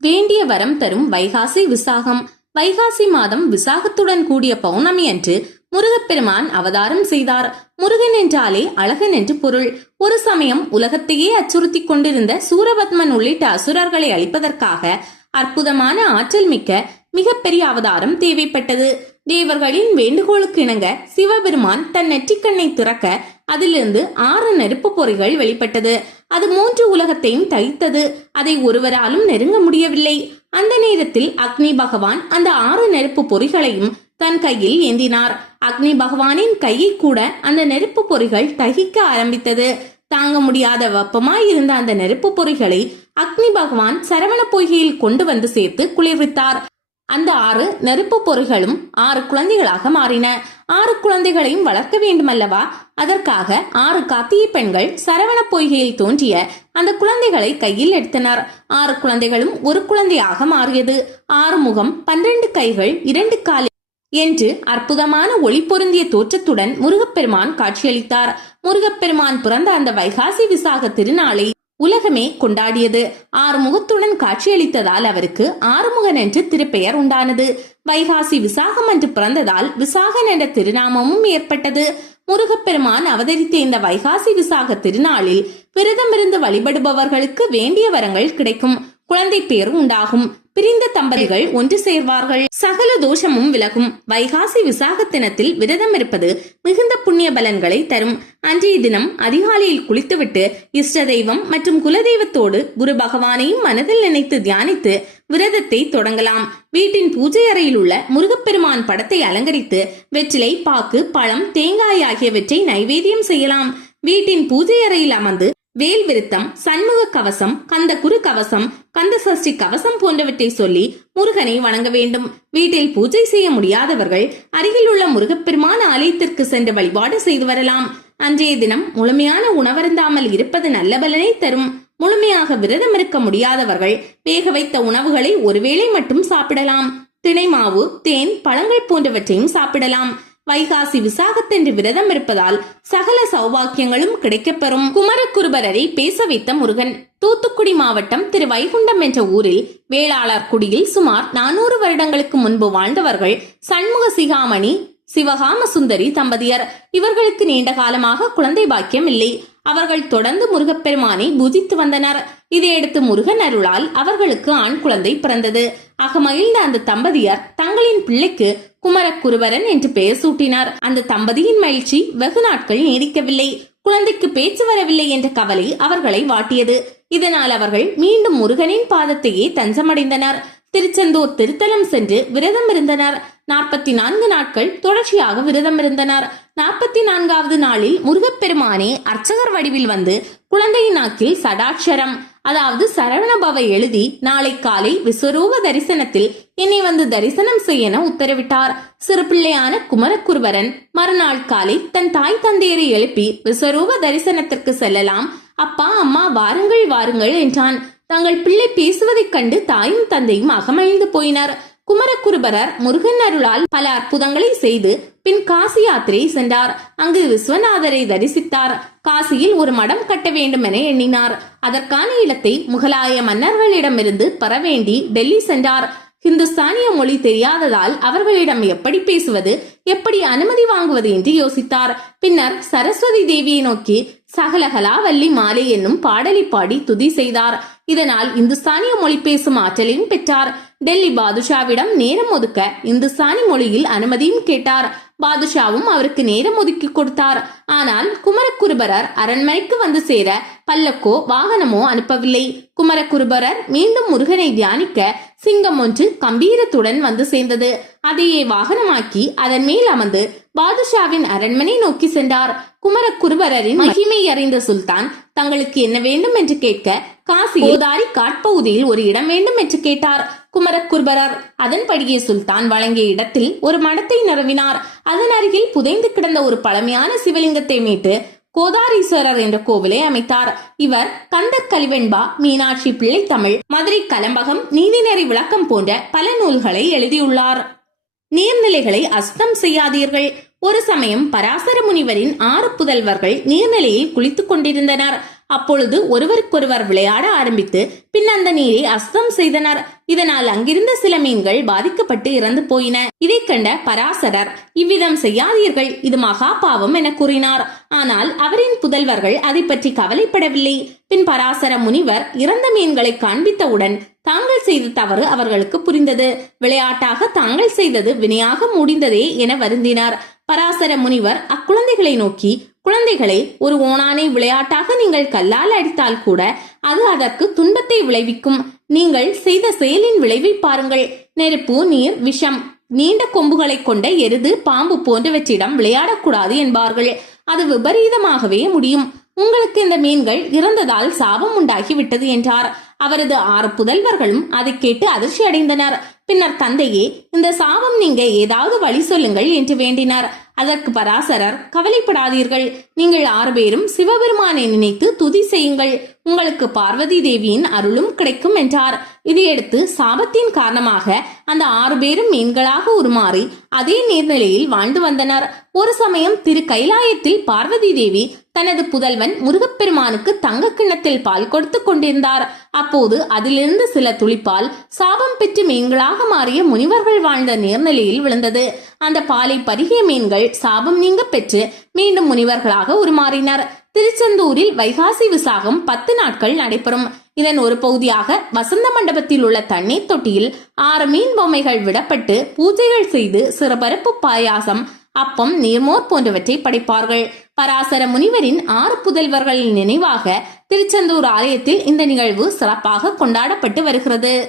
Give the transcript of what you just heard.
வேண்டிய வரம் தரும் வைகாசி விசாகம். வைகாசி மாதம் விசாகத்துடன் கூடிய பௌர்ணமி அன்று முருகப்பெருமான் அவதாரம் செய்தார். முருகன் என்றாலே அழகன் என்று பொருள். ஒரு சமயம் உலகத்தையே அச்சுறுத்தி கொண்டிருந்த சூரபத்மன் உள்ளிட்ட அசுரர்களை அழிப்பதற்காக அற்புதமான ஆற்றல் மிக்க மிகப்பெரிய அவதாரம் தேவைப்பட்டது. தேவர்களின் வேண்டுகோளுக்கு இணங்க சிவபெருமான் தன் நெற்றிக்கண்ணை திறக்க அதிலிருந்து 6 நெருப்பு பொறிகள் வெளிப்பட்டது. அது 3 உலகத்தையும் தகித்தது. அதை ஒருவராலும் நெருங்க முடியவில்லை. அந்த நேரத்தில் அக்னி பகவான் அந்த 6 நெருப்பு பொறிகளையும் தன் கையில் ஏந்தினார். அக்னி பகவானின் கையை கூட அந்த நெருப்பு பொறிகள் தகிக்க ஆரம்பித்தது. தாங்க முடியாத வெப்பமாய் இருந்த அந்த நெருப்பு பொறிகளை அக்னி பகவான் சரவண பொய்கையில் கொண்டு வந்து சேர்த்து குளிர்வித்தார். அந்த 6 நெருப்பு பொறிகளும் 6 குழந்தைகளாக மாறின. 6 குழந்தைகளையும் வளர்க்க வேண்டுமல்லவா? அதற்காக 6 காத்திய பெண்கள் சரவண பொய்கையில் தோன்றிய அந்த குழந்தைகளை கையில் எடுத்தனர். 6 குழந்தைகளும் ஒரு குழந்தையாக மாறியது. 6 முகம், 12 கைகள், 2 கால் என்று அற்புதமான ஒளி பொருந்திய தோற்றத்துடன் முருகப்பெருமான் காட்சியளித்தார். முருகப்பெருமான் பிறந்த அந்த வைகாசி விசாக திருநாளை உலகமே கொண்டாடியது. 6 முகத்துடன் காட்சியளித்ததால் அவருக்கு ஆறுமுகன் என்று திருப்பெயர் உண்டானது. வைகாசி விசாகம் என்று பிறந்ததால் விசாகன் என்ற திருநாமமும் ஏற்பட்டது. முருகப்பெருமான் அவதரித்த இந்த வைகாசி விசாக திருநாளில் விரதமிருந்து வழிபடுபவர்களுக்கு வேண்டிய வரங்கள் கிடைக்கும். குழந்தை பேர் உண்டாகும். பிரிந்த தம்பதிகள் ஒன்று சேர்வார்கள். சகல தோஷமும் விலகும். வைகாசி விசாக தினத்தில் விரதம் இருப்பது மிகுந்த புண்ணிய பலன்களை தரும். அன்றைய தினம் அதிகாலையில் குளித்துவிட்டு இஷ்ட தெய்வம் மற்றும் குலதெய்வத்தோடு குரு பகவானையும் மனதில் நினைத்து தியானித்து விரதத்தை தொடங்கலாம். வீட்டின் பூஜை அறையில் உள்ள முருகப்பெருமான் படத்தை அலங்கரித்து வெற்றிலை, பாக்கு, பழம், தேங்காய் ஆகியவற்றை நைவேத்தியம் செய்யலாம். வீட்டின் பூஜை அறையில் அமர்ந்து வேல் விருத்தம், சண்முக கவசம், கந்த குரு கவசம், கந்த சஷ்டி கவசம் போன்றவற்றை சொல்லி முருகனை வணங்க வேண்டும். வீட்டில் பூஜை செய்ய முடியாதவர்கள் அருகில் உள்ள முருகப்பெருமான் ஆலயத்திற்கு சென்று வழிபாடு செய்து வரலாம். அன்றைய தினம் முழுமையான உணவருந்தாமல் இருப்பது நல்ல பலனை தரும். முழுமையாக விரதம் இருக்க முடியாதவர்கள் வேக வைத்த உணவுகளை ஒருவேளை மட்டும் சாப்பிடலாம். திணை மாவு, தேன், பழங்கள் போன்றவற்றையும் சாப்பிடலாம். வைகாசி விசாகத்தன்று விரதம் இருப்பதால் சகல சௌபாக்கியங்களும் கிடைக்கப்பெறும். குமரகுருபரரை பேச வைத்த முருகன். தூத்துக்குடி மாவட்டம் திருவைகுண்டம் என்ற ஊரில் வேளாளர் குடியில் சுமார் 400 வருடங்களுக்கு முன்பு வாழ்ந்தவர்கள் சண்முக சிகாமணி, சிவகாம சுந்தரி தம்பதியர். இவர்களுக்கு நீண்ட காலமாக குழந்தை பாக்கியம் இல்லை. அவர்கள் தொடர்ந்து முருகப்பெருமானை பூஜித்து வந்தனர். இதையடுத்து முருகன் அருளால் அவர்களுக்கு ஆண் குழந்தை பிறந்தது. அகமகிழ்ந்த அந்த தம்பதியர் தங்களின் பிள்ளைக்கு குமரகுருபரன் என்று பெயர் சூட்டினார். அந்த தம்பதியின் மகிழ்ச்சி வெகு நாட்கள் நீடிக்கவில்லை. குழந்தைக்கு பேச்சு வரவில்லை என்ற கவலை அவர்களை வாட்டியது. இதனால் அவர்கள் மீண்டும் முருகனின் பாதத்தையே தஞ்சமடைந்தனர். திருச்செந்தூர் திருத்தலம் சென்று விரதம் இருந்தனர். 44 நாட்கள் தொடர்ச்சியாக விரதம் இருந்தனர். 44வது நாளில் முருகப்பெருமானே அர்ச்சகர் வடிவில் வந்து குழந்தையின் நாக்கில் சடாட்சரம், அதாவது சரவணபவ எழுதி நாளை காலை விஸ்வரூப தரிசனத்தில் என்னை வந்து தரிசனம் செய்ய உத்தரவிட்டார். சிறு பிள்ளையான குமரகுருபரன் மறுநாள் காலை தன் தாய் தந்தையரை எழுப்பி விஸ்வரூப தரிசனத்திற்கு செல்லலாம், அப்பா அம்மா வாருங்கள் வாருங்கள் என்றான். தங்கள் பிள்ளை பேசுவதைக் கண்டு தாயும் தந்தையும் அகமகிழ்ந்து போயினர். குமரகுருபரர் முருகன் அருளால் பல அற்புதங்களை செய்து பின் காசி யாத்திரை சென்றார். அங்கு விஸ்வநாதரை தரிசித்தார். காசியில் ஒரு மடம் கட்ட வேண்டும் என எண்ணினார். அதற்கான இடத்தை முகலாய மன்னர்களிடமிருந்து பெற வேண்டி டெல்லி சென்றார். ஹிந்துஸ்தானிய மொழி தெரியாததால் அவர்களிடம் எப்படி பேசுவது, எப்படி அனுமதி வாங்குவது என்று யோசித்தார். பின்னர் சரஸ்வதி தேவியை நோக்கி சகலகலா வள்ளி மாலை என்னும் பாடலை பாடி துதி செய்தார். இதனால் இந்துஸ்தானிய மொழி பேசும் ஆற்றலையும் பெற்றார். டெல்லி பாதுஷாவிடம் நேரம் ஒதுக்க இந்துஸ்தானி மொழியில் அனுமதியும் கேட்டார். பாதுஷாவும் அவருக்கு நேரம் ஒதுக்கி கொடுத்தார். ஆனால் குமரகுருபரர் அரண்மனைக்கு வந்து சேர பல்லக்கோ வாகனமோ அனுப்பவில்லை. குமரகுருபரர் மீண்டும் முருகனை தியானிக்க சிங்கம் ஒன்று கம்பீரத்துடன் வந்து சேர்ந்தது. அதையே வாகனமாக்கி அதன் மேல் அமர்ந்து பாதுஷாவின் அரண்மனை நோக்கி சென்றார். குமரகுருபரரின் மகிமை அறிந்த சுல்தான் தங்களுக்கு என்ன வேண்டும் என்று கேட்க காசி கோதாரி காட்பகுதியில் ஒரு இடம் வேண்டும் என்று கேட்டார். குமரகுருபரர் அதன்படியே சுல்தான் வழங்கிய இடத்தில் ஒரு மடத்தை நிறுவினார். அதன் அருகில் புதைந்து கிடந்த ஒரு பழமையான சிவலிங்கத்தை மீட்டு கோதாரீஸ்வரர் என்ற கோவிலை அமைத்தார். இவர் கந்த கலிவெண்பா, மீனாட்சி பிள்ளை தமிழ், மதுரை கலம்பகம், நீதிநெறி விளக்கம் போன்ற பல நூல்களை எழுதியுள்ளார். நீர்நிலைகளை அசுத்தம் செய்யாதீர்கள். ஒரு சமயம் பராசர முனிவரின் 6 புதல்வர்கள் நீர்நிலையில் குளித்துக் கொண்டிருந்தனர். அப்பொழுது ஒருவருக்கொருவர் விளையாட ஆரம்பித்து பின் அந்த நீரை அசுத்தம் செய்தனர். இதனால் அங்கிருந்த சில மீன்கள் பாதிக்கப்பட்டு இறந்து போயின. இதை கண்ட பராசரர், இவ்விதம் செய்யாதீர்கள், இது மகா பாவம் என கூறினார். ஆனால் அவரின் புதல்வர்கள் அதை பற்றி கவலைப்படவில்லை. பின் பராசர முனிவர் இறந்த மீன்களை காண்பித்தவுடன் தாங்கள் செய்த தவறு அவர்களுக்கு புரிந்தது. விளையாட்டாக தாங்கள் செய்தது வினையாக முடிந்ததே என வருந்தினார். பராசர முனிவர் அக்குழந்தைகளை நோக்கி, குழந்தைகளே, ஒரு ஓணானை விளையாட்டாக நீங்கள் கல்லால் அடித்தால் கூட அது அதற்கு துன்பத்தை விளைவிக்கும். நீங்கள் செய்த செயலின் விளைவை பாருங்கள். நெருப்பு, நீர், விஷம், நீண்ட கொம்புகளை கொண்ட எருது, பாம்பு போன்றவற்றிடம் விளையாடக்கூடாது என்பார்கள். அது விபரீதமாகவே முடியும். உங்களுக்கு இந்த மீன்கள் இறந்ததால் சாபம் உண்டாகிவிட்டது என்றார். அவரது 6 புதல்வர்களும் அதை கேட்டு அதிர்ச்சி அடைந்தனர். பின்னர் தந்தையே, இந்த சாபம் நீங்க ஏதாவது வழி சொல்லுங்கள் என்று வேண்டினார். அதற்கு பராசரர், கவலைப்படாதீர்கள், நீங்கள் 6 பேரும் சிவபெருமானை நினைத்து துதி செய்யுங்கள், உங்களுக்கு பார்வதி தேவியின் அருளும் கிடைக்கும் என்றார். இதையடுத்து சாபத்தின் காரணமாக அந்த 6 பேரும் மீன்களாக உருமாறி அதே நீர்நிலையில் வாழ்ந்து வந்தனர். ஒரு சமயம் திரு கைலாயத்தில் பார்வதி தேவி தனது புதல்வன் முருகப்பெருமானுக்கு தங்க கிண்ணத்தில் பால் கொடுத்து கொண்டிருந்தார். அப்போது அதிலிருந்து சில துளிப்பால் சாபம் பெற்று மீன்களாக மாறிய முனிவர்கள் வாழ்ந்த நீர்நிலையில் விழுந்தது. அந்த பாலை பருகிய மீன்கள் சாபம் நீங்க பெற்று மீண்டும் முனிவர்களாக உருமாறினர். திருச்செந்தூரில் வைகாசி விசாகம் 10 நாட்கள் நடைபெறும். இதன் ஒரு பகுதியாக வசந்த மண்டபத்தில் உள்ள தண்ணீர் தொட்டியில் 6 மீன் பொம்மைகள் விடப்பட்டு பூஜைகள் செய்து சிறுபருப்பு பாயாசம், அப்பம், நீர்மோர் போன்றவற்றை படைப்பார்கள். பராசர முனிவரின் 6 புதல்வர்களின் நினைவாக திருச்செந்தூர் ஆலயத்தில் இந்த நிகழ்வு சிறப்பாக கொண்டாடப்பட்டு வருகிறது.